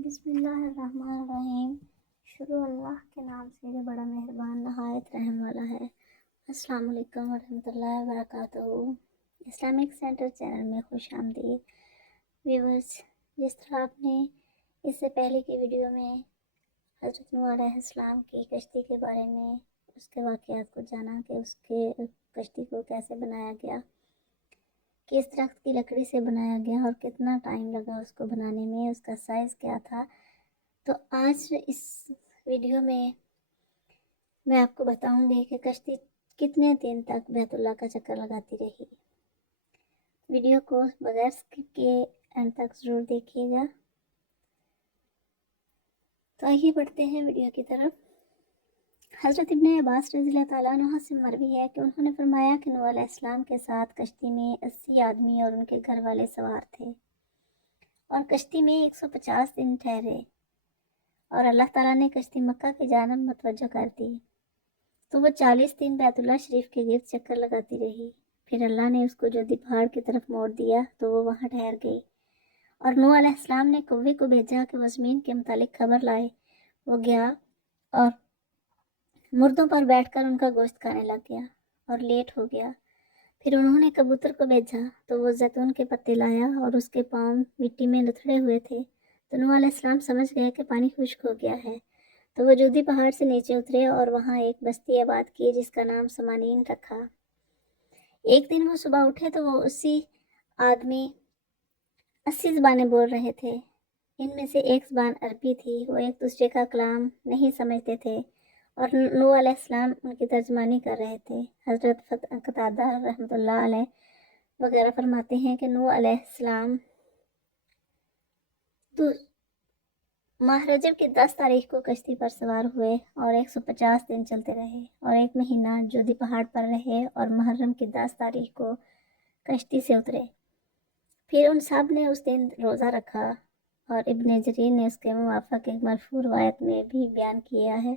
بسم اللہ الرحمن الرحیم۔ شروع اللہ کے نام سے جو بڑا مہربان نہایت رحم والا ہے۔ السلام علیکم ورحمۃ اللہ وبرکاتہ۔ اسلامک سینٹر چینل میں خوش آمدید ویورز۔ جس طرح آپ نے اس سے پہلے کی ویڈیو میں حضرت نوح علیہ السلام کی کشتی کے بارے میں اس کے واقعات کو جانا کہ اس کے کشتی کو کیسے بنایا گیا، کس درخت کی لکڑی سے بنایا گیا اور کتنا ٹائم لگا اس کو بنانے میں، اس کا سائز کیا تھا، تو آج اس ویڈیو میں آپ کو بتاؤں گی کہ کشتی کتنے دن تک بیت اللہ کا چکر لگاتی رہی۔ ویڈیو کو بغیر اسکپ کیے اینڈ تک ضرور دیکھیے گا۔ تو آئیے بڑھتے ہیں ویڈیو کی طرف۔ حضرت ابن عباس رضی اللہ تعالیٰ عنہ سے مروی ہے کہ انہوں نے فرمایا کہ نوح علیہ السلام کے ساتھ کشتی میں 80 آدمی اور ان کے گھر والے سوار تھے، اور کشتی میں 150 دن ٹھہرے، اور اللہ تعالیٰ نے کشتی مکہ کی جانب متوجہ کر دی، تو وہ 40 دن بیت اللہ شریف کے گرد چکر لگاتی رہی۔ پھر اللہ نے اس کو جودی پہاڑ کی طرف موڑ دیا تو وہ وہاں ٹھہر گئی، اور نوح علیہ السلام نے کوے کو بھیجا کہ وہ زمین کے متعلق خبر لائے۔ وہ گیا اور مردوں پر بیٹھ کر ان کا گوشت کھانے لگ گیا اور لیٹ ہو گیا۔ پھر انہوں نے کبوتر کو بھیجا تو وہ زیتون کے پتے لایا اور اس کے پاؤں مٹی میں لتھڑے ہوئے تھے، تو نوح علیہ السلام سمجھ گئے کہ پانی خشک ہو گیا ہے، تو وہ جودی پہاڑ سے نیچے اترے اور وہاں ایک بستی آباد کی جس کا نام سمانین رکھا۔ ایک دن وہ صبح اٹھے تو وہ 80 آدمی 80 زبانیں بول رہے تھے۔ ان میں سے ایک زبان عربی تھی۔ وہ ایک دوسرے کا کلام نہیں سمجھتے تھے اور نوح علیہ السلام ان کی ترجمانی کر رہے تھے۔ حضرت قتادہ رحمۃ اللہ علیہ وغیرہ فرماتے ہیں کہ نوح علیہ السلام ماہ رجب کی 10 تاریخ کو کشتی پر سوار ہوئے اور 150 دن چلتے رہے، اور ایک مہینہ جودی پہاڑ پر رہے اور محرم کی 10 تاریخ کو کشتی سے اترے۔ پھر ان سب نے اس دن روزہ رکھا، اور ابن جریر نے اس کے موافق ایک مرفوع روایت میں بھی بیان کیا ہے۔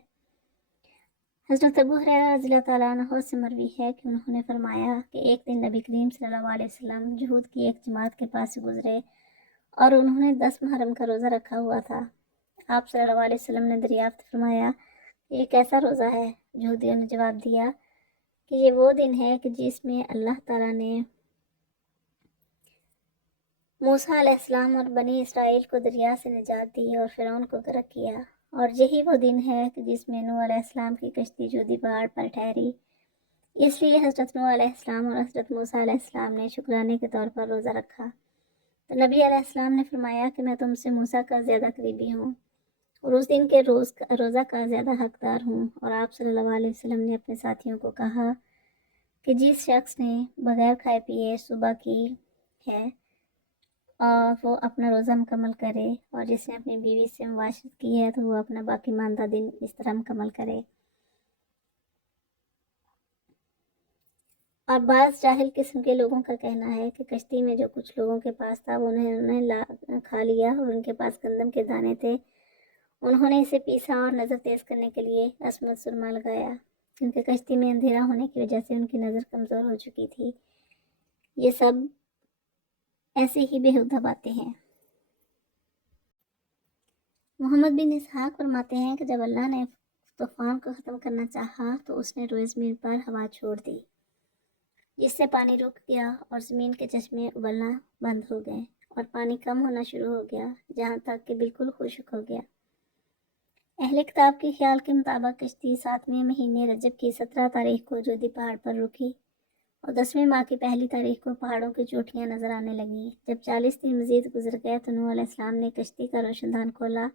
حضرت ابو ہریرہ رضی اللہ تعالیٰ عنہ سے مروی ہے کہ انہوں نے فرمایا کہ ایک دن نبی کریم صلی اللہ علیہ وسلم جہود کی ایک جماعت کے پاس سے گزرے اور انہوں نے 10 محرم کا روزہ رکھا ہوا تھا۔ آپ صلی اللہ علیہ وسلم نے دریافت فرمایا کہ یہ کیسا روزہ ہے؟ یہودیوں نے جواب دیا کہ یہ وہ دن ہے کہ جس میں اللہ تعالیٰ نے موسیٰ علیہ السلام اور بنی اسرائیل کو دریا سے نجات دی اور فرعون کو غرق کیا، اور یہی وہ دن ہے کہ جس میں نوح علیہ السلام کی کشتی جودی پہاڑ پر ٹھہری۔ اس لیے حضرت نوح علیہ السلام اور حضرت موسیٰ علیہ السلام نے شکرانے کے طور پر روزہ رکھا۔ تو نبی علیہ السلام نے فرمایا کہ میں تم سے موسیٰ کا زیادہ قریبی ہوں اور اس دن کے روزہ کا زیادہ حقدار ہوں۔ اور آپ صلی اللہ علیہ وسلم نے اپنے ساتھیوں کو کہا کہ جس شخص نے بغیر کھائے پیے صبح کی ہے اور وہ اپنا روزہ مکمل کرے، اور جس نے اپنی بیوی سے مباشرت کی ہے تو وہ اپنا باقی ماندہ دن اس طرح مکمل کرے۔ اور بعض جاہل قسم کے لوگوں کا کہنا ہے کہ کشتی میں جو کچھ لوگوں کے پاس تھا وہ انہوں نے کھا لیا، اور ان کے پاس گندم کے دانے تھے، انہوں نے اسے پیسا اور نظر تیز کرنے کے لیے عصمت سرما لگایا، کیونکہ کشتی میں اندھیرا ہونے کی وجہ سے ان کی نظر کمزور ہو چکی تھی۔ یہ سب ایسے ہی بےہودہ باتیں ہیں۔ محمد بن اسحاق فرماتے ہیں کہ جب اللہ نے طوفان کو ختم کرنا چاہا تو اس نے روئے زمین پر ہوا چھوڑ دی، جس سے پانی رک گیا اور زمین کے چشمے ابلنا بند ہو گئے اور پانی کم ہونا شروع ہو گیا، جہاں تک کہ بالکل خشک ہو گیا۔ اہل کتاب کے خیال کے مطابق کشتی 7ویں مہینے رجب کی 17 تاریخ کو جودی پہاڑ پر رکی، اور 10ویں ماہ کی پہلی تاریخ کو پہاڑوں کی چوٹیاں نظر آنے لگیں۔ جب 40 دن مزید گزر گئے تو نوح علیہ السلام نے کشتی کا روشن دان کھولا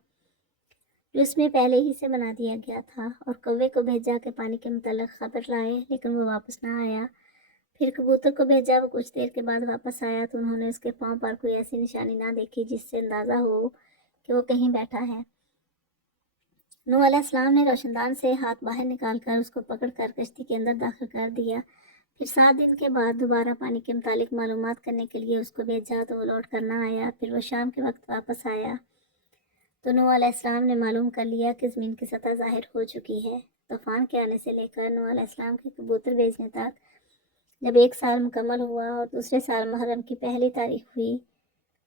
جو اس میں پہلے ہی سے بنا دیا گیا تھا، اور کوے کو بھیجا کہ پانی کے متعلق خبر لائے، لیکن وہ واپس نہ آیا۔ پھر کبوتر کو بھیجا، وہ کچھ دیر کے بعد واپس آیا تو انہوں نے اس کے پاؤں پر کوئی ایسی نشانی نہ دیکھی جس سے اندازہ ہو کہ وہ کہیں بیٹھا ہے۔ نوح علیہ السلام نے روشن دان سے ہاتھ باہر نکال کر اس کو پکڑ کر کشتی کے اندر داخل کر دیا۔ پھر 7 دن کے بعد دوبارہ پانی کے متعلق معلومات کرنے کے لیے اس کو بھیجا تو وہ لوٹ کر نہ آیا۔ پھر وہ شام کے وقت واپس آیا تو نوح علیہ السلام نے معلوم کر لیا کہ زمین کی سطح ظاہر ہو چکی ہے۔ طوفان کے آنے سے لے کر نوح علیہ السلام کے کبوتر بھیجنے تک جب 1 سال مکمل ہوا اور دوسرے سال محرم کی پہلی تاریخ ہوئی